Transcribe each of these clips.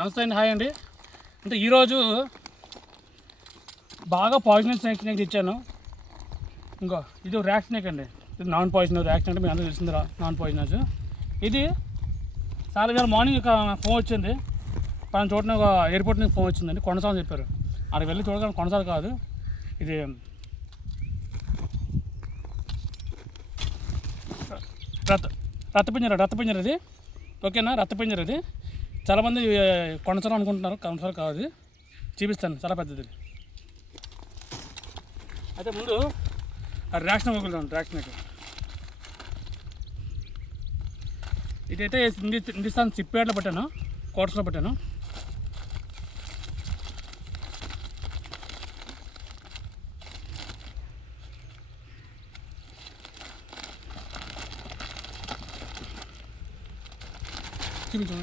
నమస్తే అండి, హాయ్ అండి. అంటే ఈరోజు బాగా పాయిజనస్ స్నేక్ తెచ్చాను. ఇంకో ఇది ర్యాక్ స్నేక్ అండి. ఇది నాన్ పాయిజనస్. ర్యాక్ అంటే మీకు అందరూ తెలిసింది, నాన్ పాయిజనస్. ఇది చాలా మార్నింగ్ ఒక ఫోన్ వచ్చింది. పలానా చోటన ఒక ఎయిర్పోర్ట్ నుంచి ఫోన్ వచ్చిందండి. కొండసాల చెప్పారు. అక్కడికి వెళ్ళి చూడగానే కొండసాల కాదు, ఇది రత్తపింజర ఇది. ఓకేనా, రత్తపింజర ఇది. చాలామంది కొండసాల అనుకుంటున్నారు, కొండసాల కాదు. చూపిస్తాను, చాలా పెద్దది. అయితే ముందు ర్యాక్షన్ వదులుతాను. ర్యాక్షన్ ఇదైతే హిందుస్థాన్ సిప్యార్డ్లో పెట్టాను, కోటర్స్లో పెట్టాను. చూపించు.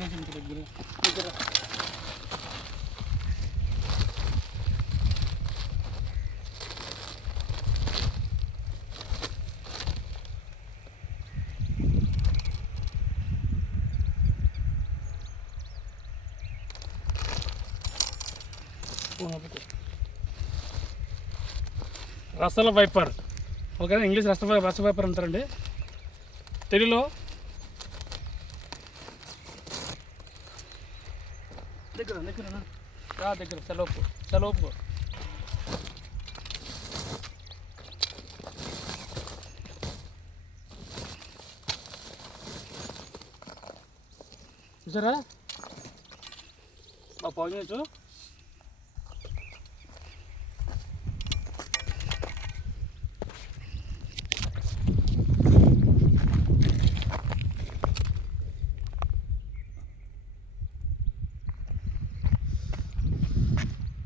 రసల వైపర్, ఓకేనా. ఇంగ్లీష్ రస వైపర్ అంటారండి. తెలుగులో దగ్గర సెలవుపు. చూసారా మా పాయిజనస్.